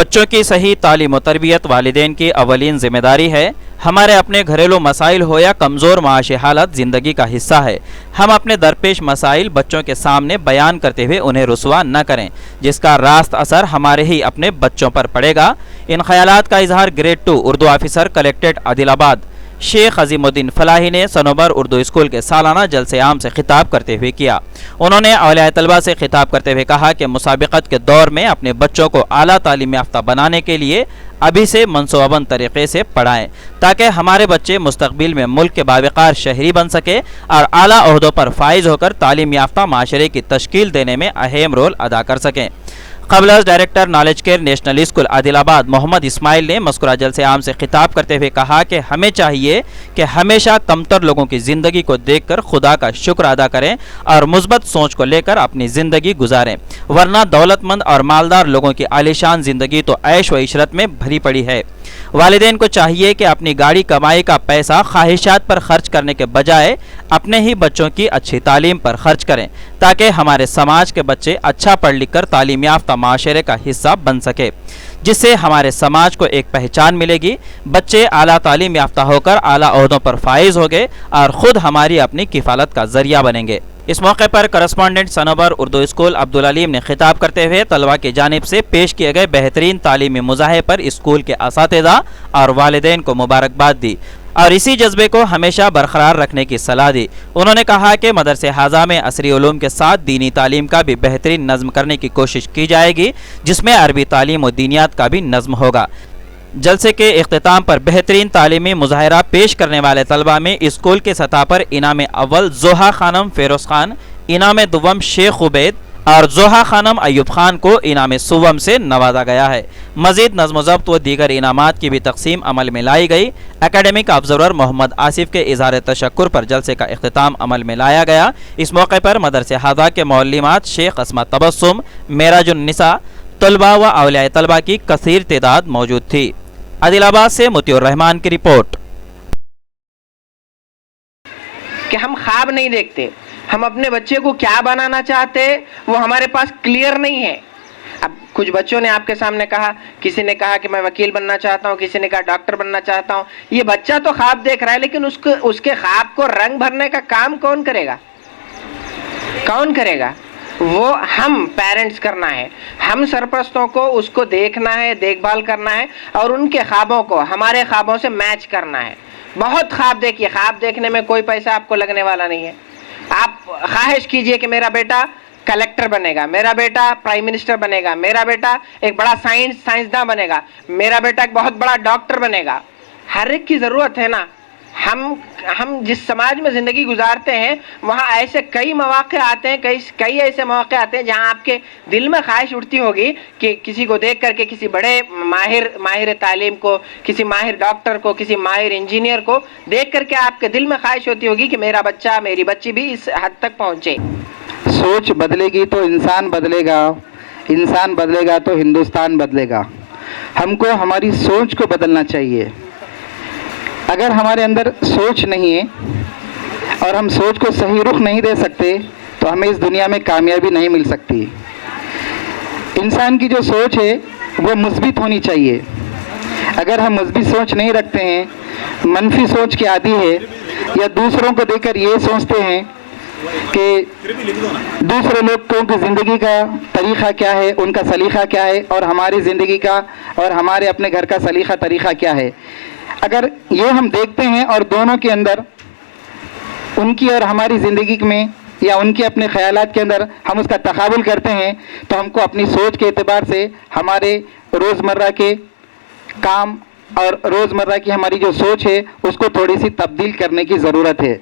بچوں کی صحیح تعلیم و تربیت والدین کی اولین ذمہ داری ہے۔ ہمارے اپنے گھریلو مسائل ہو یا کمزور معاشی حالت زندگی کا حصہ ہے۔ ہم اپنے درپیش مسائل بچوں کے سامنے بیان کرتے ہوئے انہیں رسوا نہ کریں، جس کا راست اثر ہمارے ہی اپنے بچوں پر پڑے گا۔ ان خیالات کا اظہار گریڈ 2 اردو آفیسر کلیکٹریٹ عادل آباد شیخ عظیم الدین فلاحی نے صنوبر اردو اسکول کے سالانہ جلسے عام سے خطاب کرتے ہوئے کیا۔ انہوں نے اولیاء طلبہ سے خطاب کرتے ہوئے کہا کہ مسابقت کے دور میں اپنے بچوں کو اعلیٰ تعلیم یافتہ بنانے کے لیے ابھی سے منصوبہ بند طریقے سے پڑھائیں، تاکہ ہمارے بچے مستقبل میں ملک کے باوقار شہری بن سکے اور اعلیٰ عہدوں پر فائز ہو کر تعلیم یافتہ معاشرے کی تشکیل دینے میں اہم رول ادا کر سکیں۔ قبل از director knowledge care national school Adilabad Muhammad اسماعیل نے مذکورہ جلسے عام سے خطاب کرتے ہوئے کہا کہ ہمیں چاہیے کہ ہمیشہ کمتر لوگوں کی زندگی کو دیکھ کر خدا کا شکر ادا کریں اور مثبت سوچ کو لے کر اپنی زندگی گزاریں، ورنہ دولت مند اور مالدار لوگوں کی عالیشان زندگی تو عیش و عشرت میں بھری پڑی ہے۔ والدین کو چاہیے کہ اپنی گاڑی کمائی کا پیسہ خواہشات پر خرچ کرنے کے بجائے اپنے ہی بچوں کی اچھی تعلیم پر خرچ کریں، تاکہ ہمارے سماج کے بچے اچھا پڑھ لکھ کر تعلیم یافتہ معاشرے کا حصہ بن سکے، جس سے ہمارے سماج کو ایک پہچان ملے گی۔ بچے اعلیٰ تعلیم یافتہ ہو کر اعلیٰ عہدوں پر فائز ہوگے اور خود ہماری اپنی کفالت کا ذریعہ بنیں گے۔ اس موقع پر کرسپونڈنٹ صنوبر اردو اسکول عبدالعلیم نے خطاب کرتے ہوئے طلباء کی جانب سے پیش کیے گئے بہترین تعلیمی مظاہرے پر اسکول کے اساتذہ اور والدین کو مبارکباد دی اور اسی جذبے کو ہمیشہ برقرار رکھنے کی صلاح دی۔ انہوں نے کہا کہ مدرسہ حاضہ میں عصری علوم کے ساتھ دینی تعلیم کا بھی بہترین نظم کرنے کی کوشش کی جائے گی، جس میں عربی تعلیم و دینیات کا بھی نظم ہوگا۔ جلسے کے اختتام پر بہترین تعلیمی مظاہرہ پیش کرنے والے طلباء میں اسکول کے سطح پر انعام اول زوہا خانم فیروز خان، انعام دوم شیخ عبید اور زوہا خانم ایوب خان کو انعام سوم سے نوازا گیا ہے۔ مزید نظم و ضبط و دیگر انعامات کی بھی تقسیم عمل میں لائی گئی۔ اکیڈمک آبزرور محمد آصف کے اظہار تشکر پر جلسے کا اختتام عمل میں لایا گیا۔ اس موقع پر مدرسہ حاضہ کے معلمات شیخ اسما تبسم، معراج النساء، طلباء و اولیاء طلباء کی کثیر تعداد موجود تھی۔ عادل آباد سے مطیع الرحمان کی رپورٹ۔ کہ ہم خواب نہیں دیکھتے، ہم اپنے بچے کو کیا بنانا چاہتے وہ ہمارے پاس کلیئر نہیں ہے۔ اب کچھ بچوں نے آپ کے سامنے کہا، کسی نے کہا کہ میں وکیل بننا چاہتا ہوں، کسی نے کہا ڈاکٹر بننا چاہتا ہوں۔ یہ بچہ تو خواب دیکھ رہا ہے، لیکن اس کے خواب کو رنگ بھرنے کا کام کون کرے گا؟ کون کرے گا؟ وہ ہم پیرنٹس کرنا ہے، ہم سرپرستوں کو اس کو دیکھنا ہے، دیکھ بھال کرنا ہے اور ان کے خوابوں کو ہمارے خوابوں سے میچ کرنا ہے۔ بہت خواب دیکھیے، خواب دیکھنے میں کوئی پیسہ آپ کو لگنے والا نہیں ہے۔ آپ خواہش کیجئے کہ میرا بیٹا کلیکٹر بنے گا، میرا بیٹا پرائم منسٹر بنے گا، میرا بیٹا ایک بڑا سائنسداں بنے گا، میرا بیٹا ایک بہت بڑا ڈاکٹر بنے گا۔ ہر ایک کی ضرورت ہے نا۔ ہم جس سماج میں زندگی گزارتے ہیں وہاں ایسے کئی مواقع آتے ہیں، کئی ایسے مواقع آتے ہیں جہاں آپ کے دل میں خواہش اٹھتی ہوگی کہ کسی کو دیکھ کر کے، کسی بڑے ماہر تعلیم کو، کسی ماہر ڈاکٹر کو، کسی ماہر انجینئر کو دیکھ کر کے آپ کے دل میں خواہش ہوتی ہوگی کہ میرا بچہ، میری بچی بھی اس حد تک پہنچے۔ سوچ بدلے گی تو انسان بدلے گا، انسان بدلے گا تو ہندوستان بدلے گا۔ ہم کو ہماری سوچ کو بدلنا چاہیے۔ اگر ہمارے اندر سوچ نہیں ہے اور ہم سوچ کو صحیح رخ نہیں دے سکتے تو ہمیں اس دنیا میں کامیابی نہیں مل سکتی۔ انسان کی جو سوچ ہے وہ مثبت ہونی چاہیے۔ اگر ہم مثبت سوچ نہیں رکھتے ہیں، منفی سوچ کے عادی ہے یا دوسروں کو دیکھ کر یہ سوچتے ہیں کہ دوسرے لوگوں کی زندگی کا طریقہ کیا ہے، ان کا سلیقہ کیا ہے، اور ہماری زندگی کا اور ہمارے اپنے گھر کا سلیقہ طریقہ کیا ہے، اگر یہ ہم دیکھتے ہیں اور دونوں کے اندر، ان کی اور ہماری زندگی میں یا ان کے اپنے خیالات کے اندر ہم اس کا تقابل کرتے ہیں، تو ہم کو اپنی سوچ کے اعتبار سے ہمارے روزمرہ کے کام اور روزمرہ کی ہماری جو سوچ ہے اس کو تھوڑی سی تبدیل کرنے کی ضرورت ہے۔